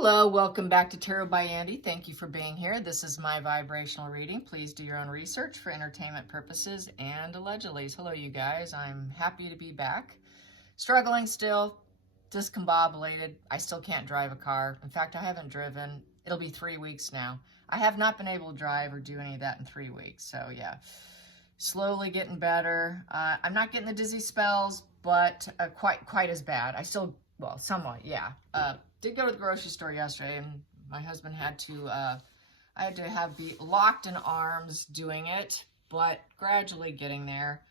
Hello, welcome back to Tarot by Andy. Thank you for being here. This is my vibrational reading. Please do your own research for entertainment purposes and allegedly. Hello, you guys. I'm happy to be back. Struggling still, discombobulated. I still can't drive a car. In fact, I haven't driven. It'll be 3 weeks now. I have not been able to drive or do any of that in 3 weeks. So yeah, slowly getting better. I'm not getting the dizzy spells, but quite as bad. I still, well, somewhat, yeah. Did go to the grocery store yesterday, and my husband had to, I had to be locked in arms doing it, but gradually getting there.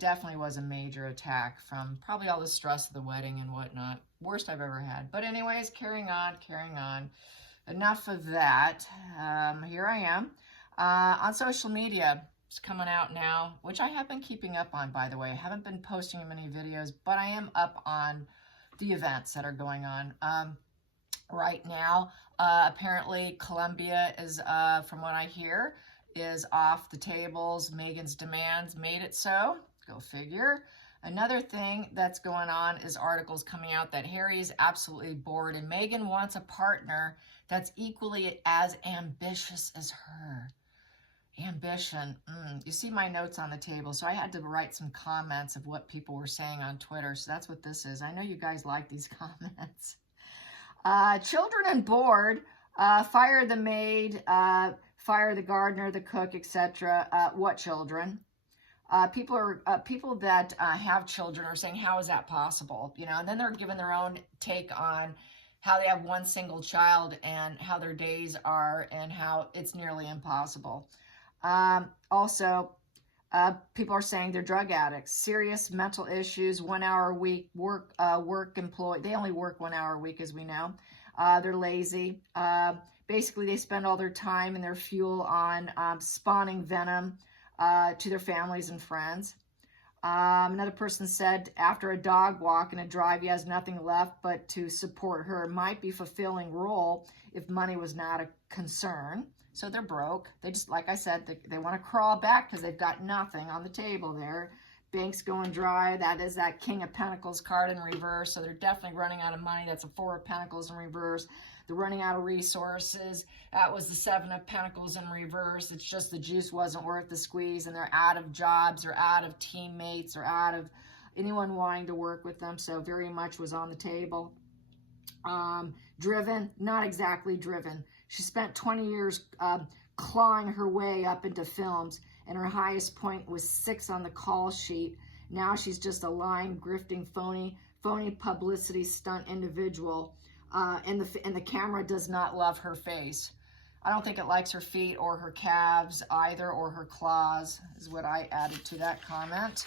Definitely was a major attack from probably all the stress of the wedding and whatnot. Worst I've ever had. But anyways, carrying on. Enough of that. Here I am. On social media, it's coming out now, which I have been keeping up on, by the way. I haven't been posting many videos, but I am up on the events that are going on right now. Apparently Colombia is, from what I hear, is off the tables. Meghan's demands made it so. Go figure. Another thing that's going on is articles coming out that Harry is absolutely bored and Meghan wants a partner that's equally as ambitious as her. Ambition. You see my notes on the table, so I had to write some comments of what people were saying on Twitter, so that's what this is. I know you guys like these comments. Children and bored, fire the maid, fire the gardener, the cook, etc. What children? People that have children are saying, how is that possible? You know, and then they're giving their own take on how they have one single child and how their days are and how it's nearly impossible. Also, people are saying they're drug addicts, serious mental issues, 1 hour a week, work employed. They only work 1 hour a week, as we know. They're lazy. Basically, they spend all their time and their fuel on spawning venom to their families and friends. Another person said after a dog walk and a drive, he has nothing left but to support her. Might be fulfilling role if money was not a concern. So they're broke. They just, like I said, they want to crawl back because they've got nothing on the table there. Bank's going dry. That is that King of Pentacles card in reverse. So they're definitely running out of money. That's a Four of Pentacles in reverse. They're running out of resources. That was the Seven of Pentacles in reverse. It's just the juice wasn't worth the squeeze, and they're out of jobs, they're out of teammates, they're out of anyone wanting to work with them. So very much was on the table. Driven, not exactly driven. She spent 20 years clawing her way up into films, and her highest point was 6 on the call sheet. Now she's just a lying, grifting, phony publicity stunt individual, and the camera does not love her face. I don't think it likes her feet or her calves either, or her claws, is what I added to that comment.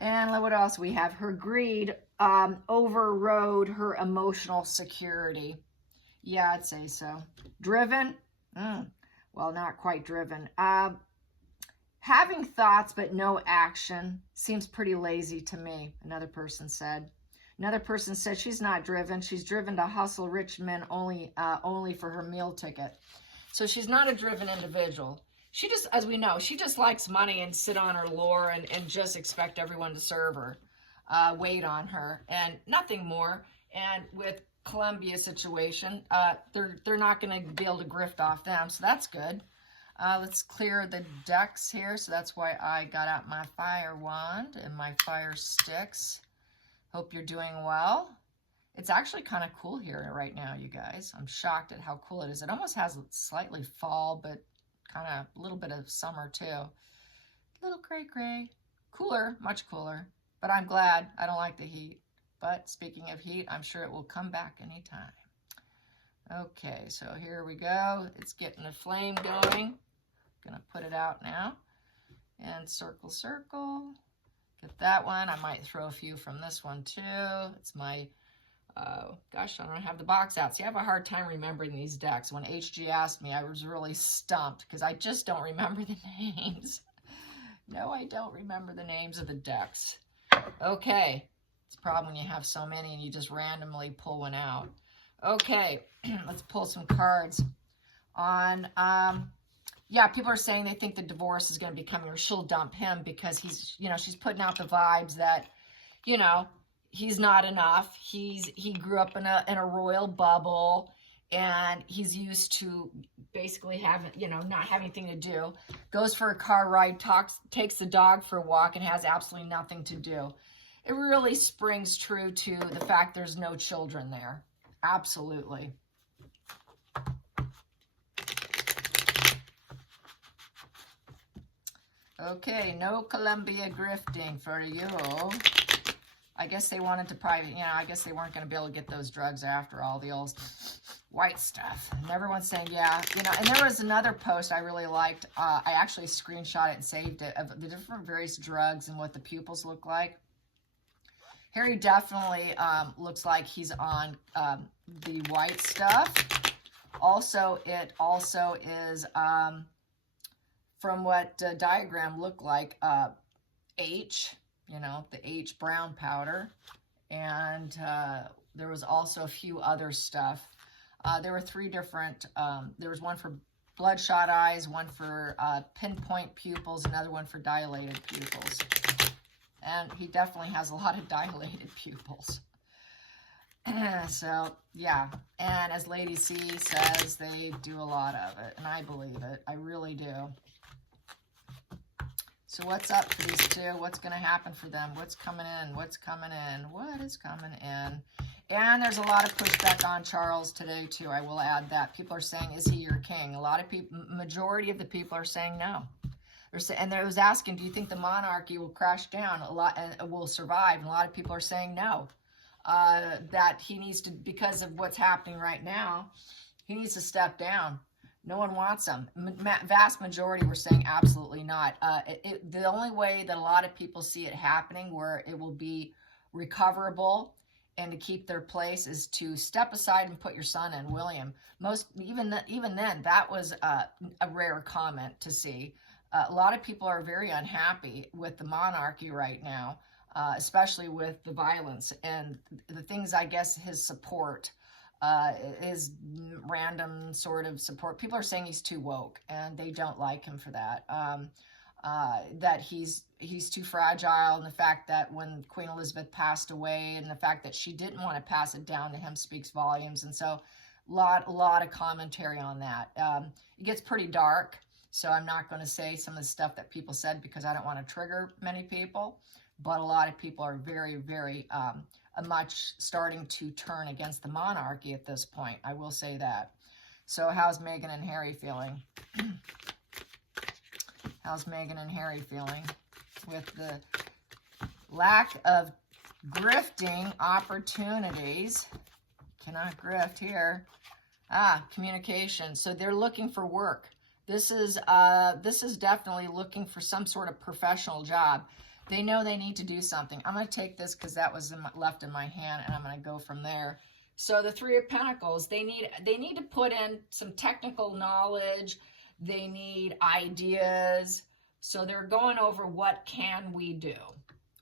And what else we have? Her greed overrode her emotional security. Yeah, I'd say so. Driven? Well, not quite driven. Having thoughts but no action seems pretty lazy to me, another person said. Another person said she's not driven. She's driven to hustle rich men only for her meal ticket. So she's not a driven individual. She just, as we know, she just likes money and sit on her lore and just expect everyone to serve her, wait on her, and nothing more. And with Colombia situation, they're not going to be able to grift off them, so that's good. Let's clear the decks here. So that's why I got out my fire wand and my fire sticks. Hope you're doing well. It's actually kind of cool here right now, you guys. I'm shocked at how cool it is. It almost has slightly fall, but kind of a little bit of summer too. A little gray. Cooler, much cooler. But I'm glad. I don't like the heat. But speaking of heat, I'm sure it will come back anytime. Okay, so here we go. It's getting the flame going. Gonna put it out now. And circle. Get that one. I might throw a few from this one too. It's my, gosh, I don't have the box out. See, I have a hard time remembering these decks. When HG asked me, I was really stumped because I just don't remember the names. No, I don't remember the names of the decks. Okay. It's a problem when you have so many and you just randomly pull one out. Okay, let's pull some cards on, yeah, people are saying they think the divorce is going to be coming, or she'll dump him because he's, you know, she's putting out the vibes that, you know, he's not enough. He grew up in a royal bubble, and he's used to basically having, not having anything to do. Goes for a car ride, takes the dog for a walk, and has absolutely nothing to do. It really springs true to the fact there's no children there. Absolutely. Okay, no Columbia grifting for you. I guess they wanted to probably, I guess they weren't going to be able to get those drugs after all, the old white stuff. And everyone's saying, yeah, and there was another post I really liked. I actually screenshot it and saved it, of the different various drugs and what the pupils look like. Harry definitely looks like he's on the white stuff. Also, it also is, from what the diagram looked like, H, the H brown powder. And there was also a few other stuff. There were 3 different, there was one for bloodshot eyes, one for pinpoint pupils, another one for dilated pupils. And he definitely has a lot of dilated pupils. So, yeah. And as Lady C says, they do a lot of it. And I believe it. I really do. So what's up for these 2? What's going to happen for them? What's coming in? What's coming in? What is coming in? And there's a lot of pushback on Charles today, too. I will add that. People are saying, is he your king? A lot of people, majority of the people are saying no. And there was asking, do you think the monarchy will crash down a lot and will survive? And a lot of people are saying no. That he needs to, because of what's happening right now, he needs to step down. No one wants him. Vast majority were saying absolutely not. The only way that a lot of people see it happening where it will be recoverable and to keep their place is to step aside and put your son in, William. Even then, that was a rare comment to see. A lot of people are very unhappy with the monarchy right now, especially with the violence and the things, I guess, his support, his random sort of support. People are saying he's too woke, and they don't like him for that. That he's too fragile, and the fact that when Queen Elizabeth passed away, and the fact that she didn't want to pass it down to him speaks volumes. And so, a lot of commentary on that. It gets pretty dark. So I'm not going to say some of the stuff that people said because I don't want to trigger many people. But a lot of people are very, very much starting to turn against the monarchy at this point. I will say that. So how's Meghan and Harry feeling? How's Meghan and Harry feeling with the lack of grifting opportunities? Cannot grift here. Communication. So they're looking for work. This is definitely looking for some sort of professional job. They know they need to do something. I'm going to take this because that was left in my hand, and I'm going to go from there. So the 3 of Pentacles, they need to put in some technical knowledge. They need ideas. So they're going over, what can we do?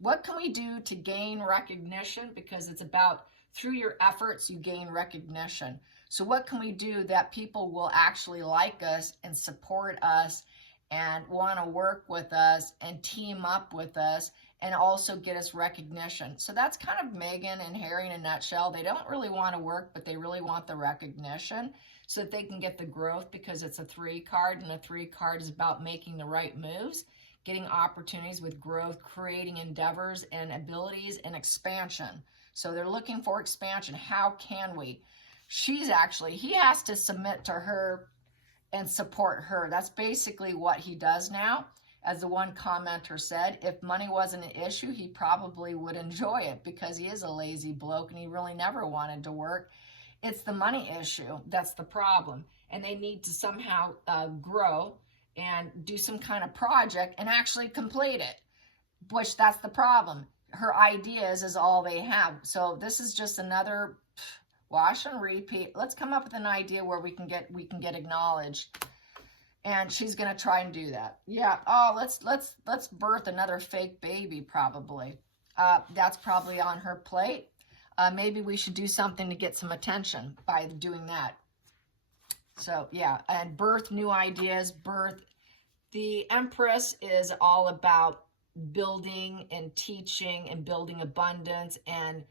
What can we do to gain recognition? Because it's about, through your efforts, you gain recognition. So what can we do that people will actually like us and support us and want to work with us and team up with us and also get us recognition? So that's kind of Meghan and Harry in a nutshell. They don't really want to work, but they really want the recognition so that they can get the growth, because it's a 3 card, and a 3 card is about making the right moves, getting opportunities with growth, creating endeavors and abilities, and expansion. So they're looking for expansion. How can we? He has to submit to her and support her. That's basically what he does now. As the one commenter said, if money wasn't an issue, he probably would enjoy it, because he is a lazy bloke and he really never wanted to work. It's the money issue that's the problem. And they need to somehow grow and do some kind of project and actually complete it, which that's the problem. Her ideas is all they have. So this is just another wash and repeat. Let's come up with an idea where we can get acknowledged. And she's going to try and do that. Yeah. Oh, let's birth another fake baby, probably. That's probably on her plate. Maybe we should do something to get some attention by doing that. So, yeah. And birth new ideas, birth. The Empress is all about building and teaching and building abundance and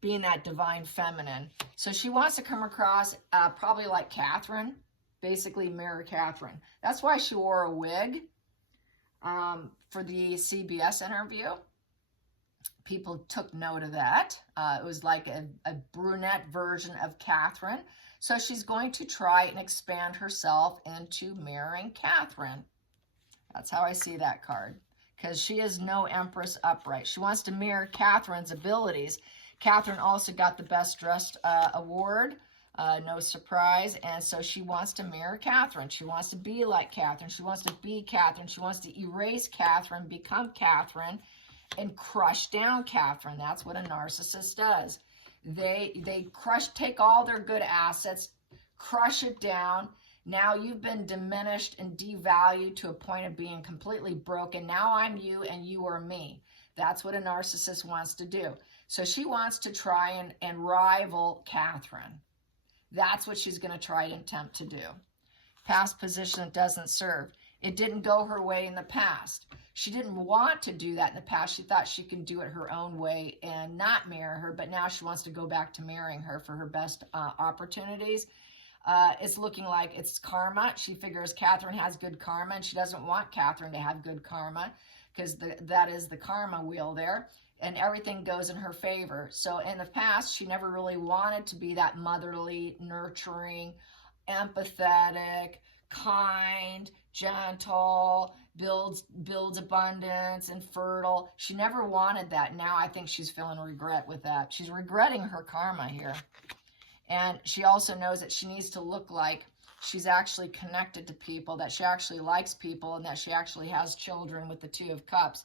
being that divine feminine. So she wants to come across probably like Catherine, basically mirror Catherine. That's why she wore a wig for the CBS interview. People took note of that. It was like a brunette version of Catherine. So she's going to try and expand herself into mirroring Catherine. That's how I see that card, because she is no Empress upright. She wants to mirror Catherine's abilities. Catherine also got the Best Dressed award, no surprise, and so she wants to mirror Catherine. She wants to be like Catherine. She wants to be Catherine. She wants to erase Catherine, become Catherine, and crush down Catherine. That's what a narcissist does. They take all their good assets, crush it down. Now you've been diminished and devalued to a point of being completely broken. Now I'm you and you are me. That's what a narcissist wants to do. So she wants to try and rival Catherine. That's what she's going to try and attempt to do. Past position doesn't serve. It didn't go her way in the past. She didn't want to do that in the past. She thought she could do it her own way and not mirror her, but now she wants to go back to mirroring her for her best opportunities. It's looking like it's karma. She figures Catherine has good karma, and she doesn't want Catherine to have good karma, because that is the karma wheel there, and everything goes in her favor. So in the past, she never really wanted to be that motherly, nurturing, empathetic, kind, gentle, builds abundance and fertile. She never wanted that. Now I think she's feeling regret with that. She's regretting her karma here. And she also knows that she needs to look like she's actually connected to people, that she actually likes people, and that she actually has children with the Two of Cups.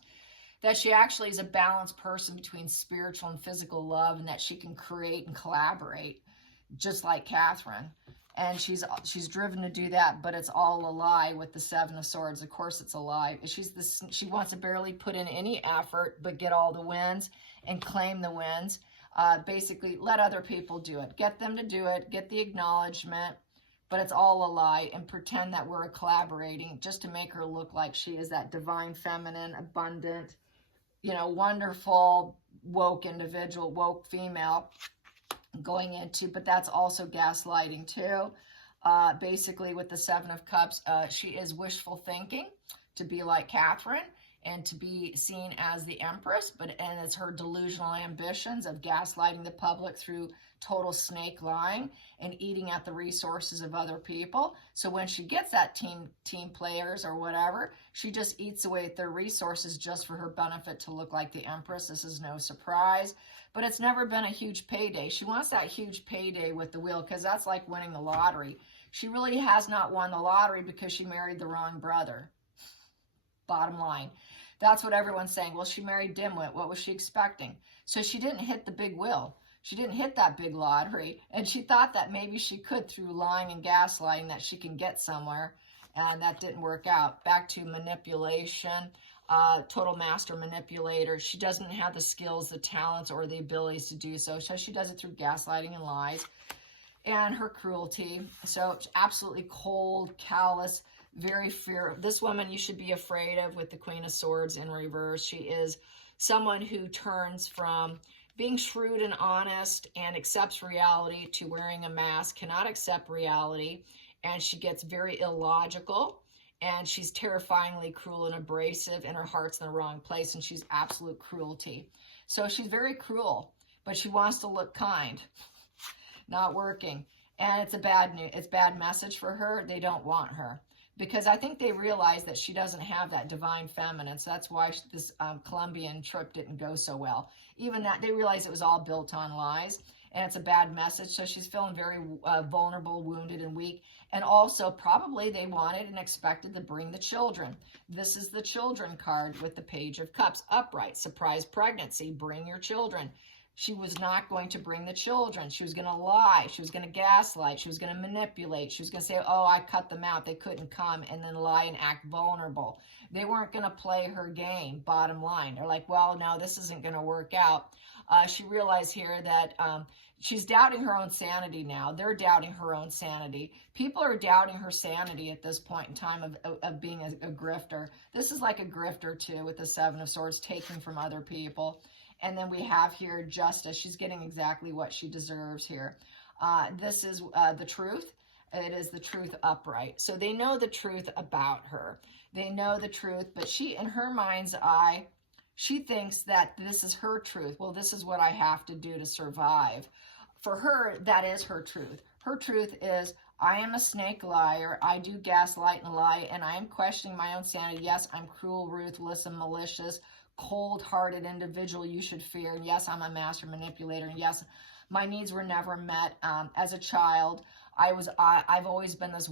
That she actually is a balanced person between spiritual and physical love, and that she can create and collaborate, just like Catherine. And she's driven to do that, but it's all a lie with the Seven of Swords. Of course it's a lie. She wants to barely put in any effort, but get all the wins and claim the wins. Basically, let other people do it. Get them to do it. Get the acknowledgement, but it's all a lie, and pretend that we're collaborating just to make her look like she is that divine feminine, abundant, wonderful, woke individual, woke female going into, but that's also gaslighting too. Basically, with the Seven of Cups, she is wishful thinking to be like Catherine and to be seen as the Empress, and it's her delusional ambitions of gaslighting the public through total snake lying and eating at the resources of other people. So when she gets that team players or whatever, she just eats away at their resources just for her benefit to look like the Empress. This is no surprise, but it's never been a huge payday. She wants that huge payday with the wheel, because that's like winning the lottery. She really has not won the lottery because she married the wrong brother. Bottom line. That's what everyone's saying. Well, she married Dimwit. What was she expecting? So she didn't hit the big wheel. She didn't hit that big lottery. And she thought that maybe she could, through lying and gaslighting, that she can get somewhere. And that didn't work out. Back to manipulation. Total master manipulator. She doesn't have the skills, the talents, or the abilities to do so. So she does it through gaslighting and lies. And her cruelty. So absolutely cold, callous, very fear. This woman you should be afraid of with the Queen of Swords in reverse. She is someone who turns from being shrewd and honest and accepts reality to wearing a mask, cannot accept reality, and she gets very illogical, and she's terrifyingly cruel and abrasive, and her heart's in the wrong place, and she's absolute cruelty. So she's very cruel, but she wants to look kind. Not working. And it's bad message for her. They don't want her, because I think they realize that she doesn't have that divine feminine. So that's why this Colombian trip didn't go so well. Even that, they realize it was all built on lies, and it's a bad message. So she's feeling very vulnerable, wounded, and weak. And also, probably they wanted and expected to bring the children. This is the children card with the Page of Cups, upright, surprise pregnancy, bring your children. She was not going to bring the children. She was going to lie. She was going to gaslight. She was going to manipulate. She was going to say, oh, I cut them out. They couldn't come, and then lie and act vulnerable. They weren't going to play her game, bottom line. They're like, well, no, this isn't going to work out. She realized here that she's doubting her own sanity now. They're doubting her own sanity. People are doubting her sanity at this point in time of being a grifter. This is like a grifter too, with the Seven of Swords, taking from other people. And then we have here justice. She's getting exactly what she deserves here. This is the truth. It is the truth upright. So they know the truth about her. They know the truth, but she, in her mind's eye, she thinks that this is her truth. Well, this is what I have to do to survive. For her, that is her truth. Her truth is, I am a snake liar. I do gaslight and lie, and I am questioning my own sanity. Yes, I'm cruel, ruthless, and malicious, cold-hearted individual you should fear. And yes, I'm a master manipulator. And yes, my needs were never met as a child. I've always been this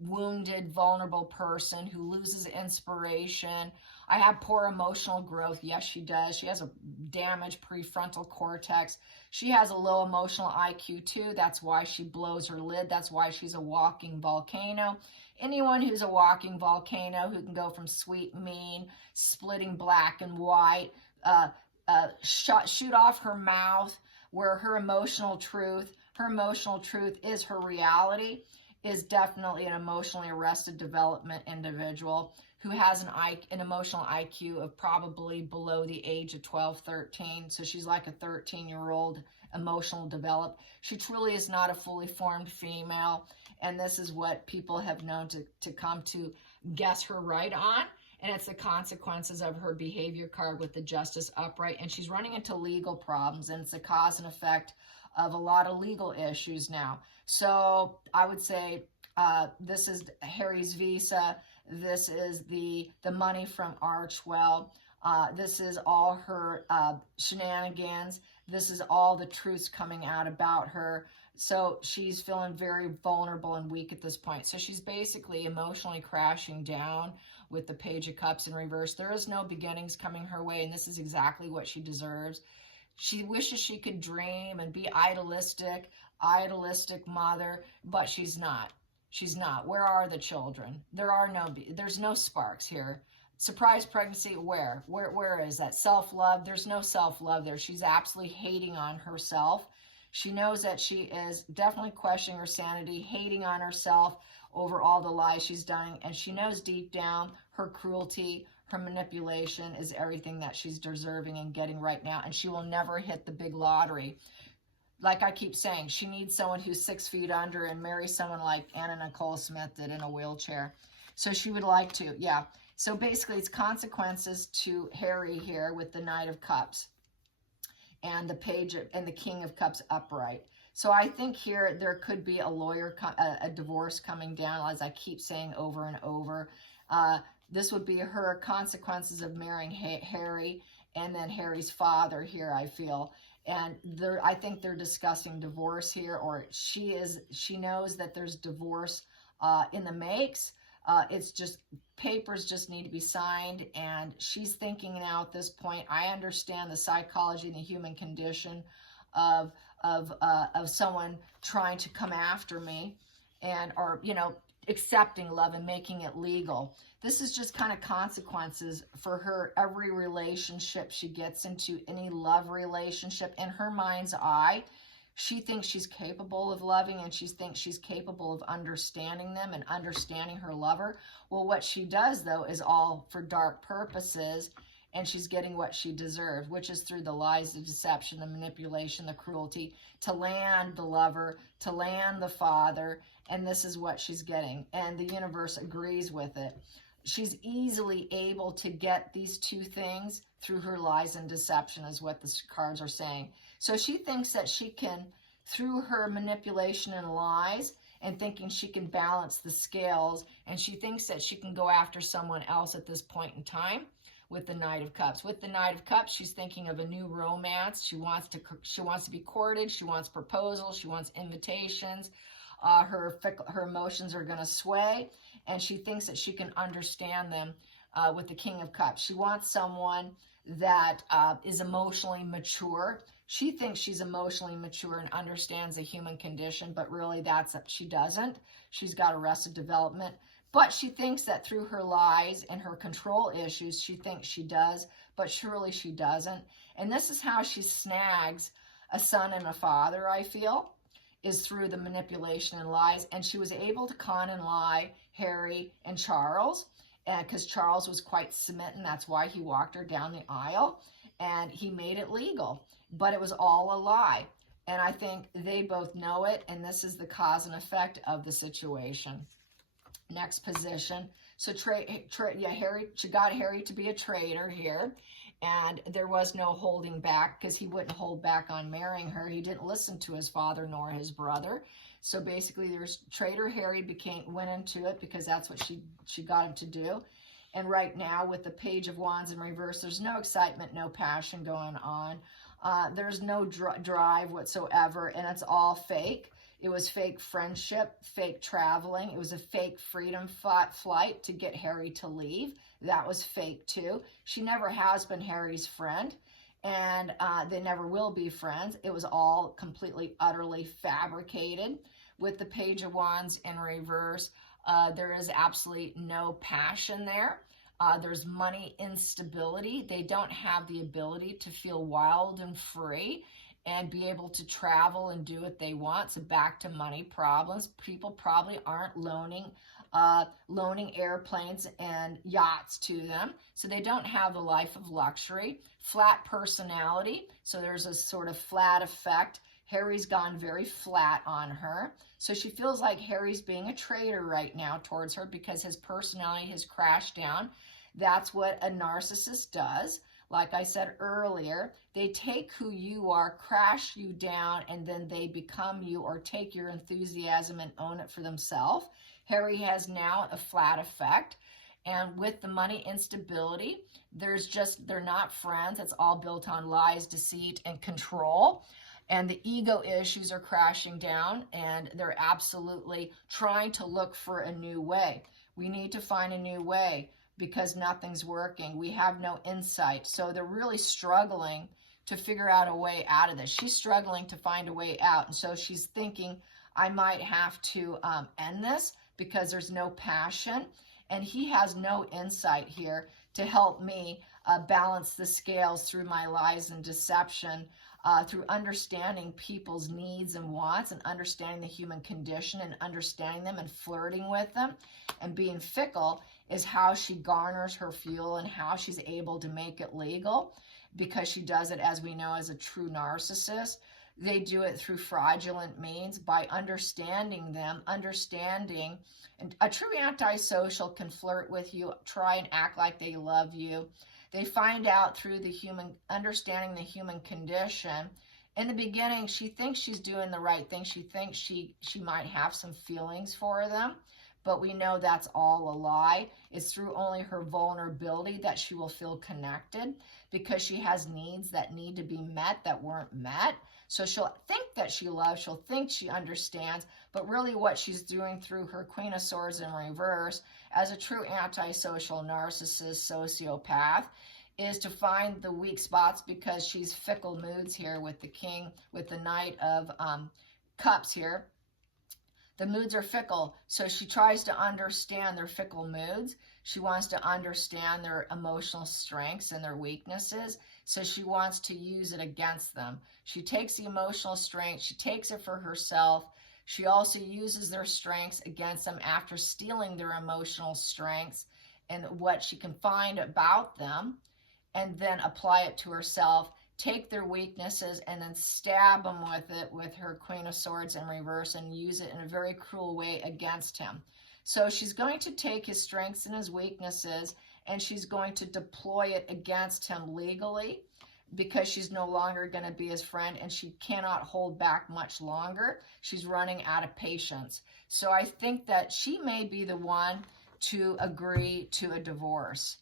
wounded, vulnerable person who loses inspiration. I have poor emotional growth. Yes, she does. She has a damaged prefrontal cortex. She has a low emotional IQ too. That's why she blows her lid. That's why she's a walking volcano. Anyone who's a walking volcano who can go from sweet, mean, splitting black and white, shoot off her mouth, where her emotional truth is her reality, is definitely an emotionally arrested development individual who has an emotional IQ of probably below the age of 12, 13. So she's like a 13-year-old emotional developed. She truly is not a fully formed female. And this is what people have known to come to guess her right on. And it's the consequences of her behavior card with the Justice upright. And she's running into legal problems, and it's a cause and effect of a lot of legal issues now. So I would say this is Harry's visa. This is the money from Archwell. This is all her shenanigans. This is all the truths coming out about her. So she's feeling very vulnerable and weak at this point. So she's basically emotionally crashing down with the Page of Cups in reverse. There is no beginnings coming her way, and this is exactly what she deserves. She wishes she could dream and be idealistic mother, but she's not. She's not. Where are the children? There's no sparks here. Surprise pregnancy, where is that? Self-love, there's no self-love there. She's absolutely hating on herself. She knows that she is definitely questioning her sanity, hating on herself over all the lies she's done, and she knows deep down her cruelty, her manipulation is everything that she's deserving and getting right now, and she will never hit the big lottery. Like I keep saying, she needs someone who's 6 feet under and marry someone like Anna Nicole Smith did in a wheelchair. So she would like to, yeah. So basically it's consequences to Harry here with the Knight of Cups and the Page and the King of Cups upright. So I think here there could be a divorce coming down, as I keep saying over and over. This would be her consequences of marrying Harry, and then Harry's father here, I feel. And I think they're discussing divorce here, or she knows that there's divorce in the makes. It's just papers just need to be signed, and she's thinking now at this point, I understand the psychology and the human condition of someone trying to come after me, or accepting love and making it legal. This is just kind of consequences for her. Every relationship she gets into, any love relationship, in her mind's eye, she thinks she's capable of loving, and she thinks she's capable of understanding them and understanding her lover. Well, what she does, though, is all for dark purposes, and she's getting what she deserves, which is through the lies, the deception, the manipulation, the cruelty, to land the lover, to land the father, and this is what she's getting, and the universe agrees with it. She's easily able to get these two things through her lies and deception, is what the cards are saying. So she thinks that she can, through her manipulation and lies, and thinking she can balance the scales, and she thinks that she can go after someone else at this point in time with the Knight of Cups. With the Knight of Cups, she's thinking of a new romance. She wants to be courted. She wants proposals. She wants invitations. Her emotions are going to sway, and she thinks that she can understand them with the King of Cups. She wants someone that is emotionally mature. She thinks she's emotionally mature and understands the human condition, but really she doesn't. She's got arrested development. But she thinks that through her lies and her control issues, she thinks she does, but surely she doesn't. And this is how she snags a son and a father, I feel, is through the manipulation and lies. And she was able to con and lie Harry and Charles, and because Charles was quite smitten, that's why he walked her down the aisle, and he made it legal. But it was all a lie. And I think they both know it, and this is the cause and effect of the situation. Next position. So Harry, she got Harry to be a traitor here, and there was no holding back because he wouldn't hold back on marrying her. He didn't listen to his father nor his brother. So basically, there's traitor Harry went into it because that's what she got him to do. And right now, with the Page of Wands in reverse, there's no excitement, no passion going on. There's no drive whatsoever, and it's all fake. It was fake friendship, fake traveling. It was a fake freedom flight to get Harry to leave. That was fake too. She never has been Harry's friend, and they never will be friends. It was all completely, utterly fabricated. With the Page of Wands in reverse, there is absolutely no passion there. There's money instability. They don't have the ability to feel wild and free and be able to travel and do what they want. So back to money problems. People probably aren't loaning airplanes and yachts to them. So they don't have the life of luxury. Flat personality. So there's a sort of flat effect. Harry's gone very flat on her. So she feels like Harry's being a traitor right now towards her because his personality has crashed down. That's what a narcissist does. Like I said earlier, they take who you are, crash you down, and then they become you or take your enthusiasm and own it for themselves. Harry has now a flat effect. And with the money instability, they're not friends. It's all built on lies, deceit, and control. And the ego issues are crashing down, and they're absolutely trying to look for a new way. We need to find a new way because nothing's working. We have no insight. So they're really struggling to figure out a way out of this. She's struggling to find a way out. And so she's thinking, I might have to end this because there's no passion. And he has no insight here to help me balance the scales through my lies and deception, through understanding people's needs and wants and understanding the human condition and understanding them and flirting with them and being fickle is how she garners her fuel and how she's able to make it legal, because she does it, as we know, as a true narcissist. They do it through fraudulent means by understanding them, and a true antisocial can flirt with you, try and act like they love you. They find out through understanding the human condition. In the beginning, she thinks she's doing the right thing. She thinks she might have some feelings for them, but we know that's all a lie. It's through only her vulnerability that she will feel connected, because she has needs that need to be met that weren't met. So she'll think that she loves, she'll think she understands, but really what she's doing through her Queen of Swords in reverse as a true antisocial narcissist sociopath is to find the weak spots, because she's fickle moods here with the King, with the Knight of Cups here. The moods are fickle, so she tries to understand their fickle moods. She wants to understand their emotional strengths and their weaknesses, so she wants to use it against them. She takes the emotional strength, she takes it for herself. She also uses their strengths against them after stealing their emotional strengths and what she can find about them, and then apply it to herself, take their weaknesses, and then stab them with it with her Queen of Swords in reverse and use it in a very cruel way against him. So she's going to take his strengths and his weaknesses, and she's going to deploy it against him legally, because she's no longer going to be his friend, and she cannot hold back much longer. She's running out of patience. So I think that she may be the one to agree to a divorce.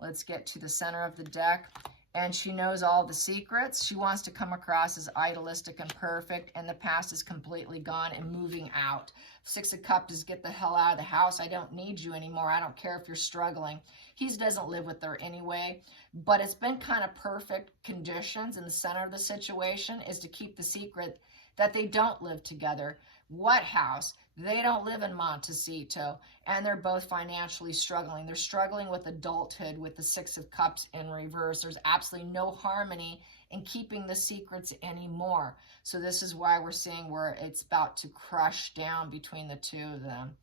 Let's get to the center of the deck. And she knows all the secrets. She wants to come across as idealistic and perfect, and the past is completely gone and moving out. Six of Cups is get the hell out of the house. I don't need you anymore. I don't care if you're struggling. He doesn't live with her anyway, but it's been kind of perfect conditions in the center of the situation is to keep the secret that they don't live together. What house? They don't live in Montecito, and they're both financially struggling. They're struggling with adulthood with the Six of Cups in reverse. There's absolutely no harmony in keeping the secrets anymore. So this is why we're seeing where it's about to crush down between the two of them.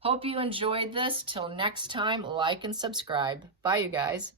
Hope you enjoyed this. Till next time, like and subscribe. Bye, you guys.